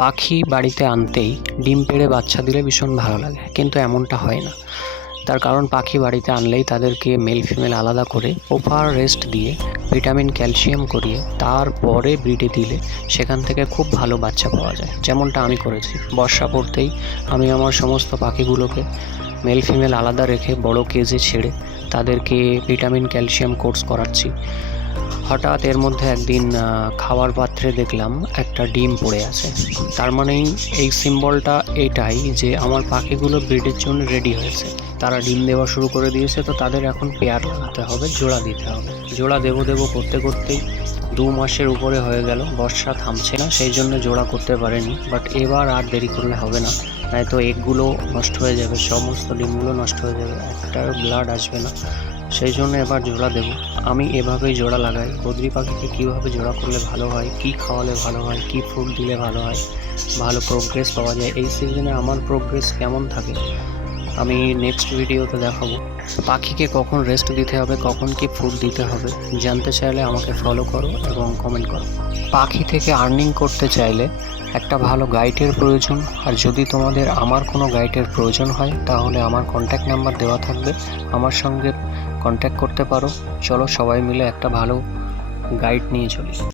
পাখি বাড়িতে আনতেই ডিম পেড়ে বাচ্চা দিলে ভীষণ ভালো লাগে, কিন্তু এমনটা হয় না। তার কারণ পাখি বাড়িতে আনলেই তাদেরকে মেল ফিমেল আলাদা করে প্রপার রেস্ট দিয়ে ভিটামিন ক্যালসিয়াম করিয়ে তারপরে ব্রিডে দিলে সেখান থেকে খুব ভালো বাচ্চা পাওয়া যায়। যেমনটা আমি করেছি, বর্ষা পড়তেই আমি আমার সমস্ত পাখিগুলোকে মেল ফিমেল আলাদা রেখে বড় কেজে ছেড়ে তাদেরকে ভিটামিন ক্যালসিয়াম কোর্স করাচ্ছি। হঠাৎ এর মধ্যে একদিন খাওয়ার পাত্রে দেখলাম একটা ডিম পড়ে আছে। তার মানে এই সিম্বলটা এটাই যে আমার পাখিগুলো ব্রিডের জন্য রেডি হয়েছে, তারা ডিম দেওয়া শুরু করে দিয়েছে। তো তাদের এখন পেয়ার লাগাতে হবে, জোড়া দিতে হবে। জোড়া দেবো করতে করতেই 2 মাসের উপরে হয়ে গেল, বর্ষা থামছে না, সেই জন্য জোড়া করতে পারেনি। বাট এবার আর দেরি করলে হবে না, নয়তো এগগুলো নষ্ট হয়ে যাবে, সমস্ত ডিমগুলো নষ্ট হয়ে যাবে, একটা ব্লাড আসবে না। সেই জন্য এবার জোড়া দেব। আমি এভাবেই জোড়া লাগাই। বদ্রি পাখিকে কীভাবে জোড়া করলে ভালো হয়, কী খাওয়ালে ভালো হয়, কী ফুড দিলে ভালো হয়, ভালো প্রোগ্রেস পাওয়া যায়, এই সিজনে আমার প্রোগ্রেস কেমন থাকে আমি নেক্সট ভিডিওতে দেখাবো। পাখিকে কখন রেস্ট দিতে হবে, কখন কি ফুড দিতে হবে জানতে চাইলে আমাকে ফলো করো এবং কমেন্ট করো। পাখি থেকে আর্নিং করতে চাইলে একটা ভালো গাইডের প্রয়োজন। আর যদি তোমাদের আমার কোনো গাইডের প্রয়োজন হয় তাহলে আমার কন্ট্যাক্ট নাম্বার দেওয়া থাকবে, আমার সঙ্গে কন্ট্যাক্ট করতে পারো। চলো সবাই মিলে একটা ভালো গাইড নিয়ে চলি।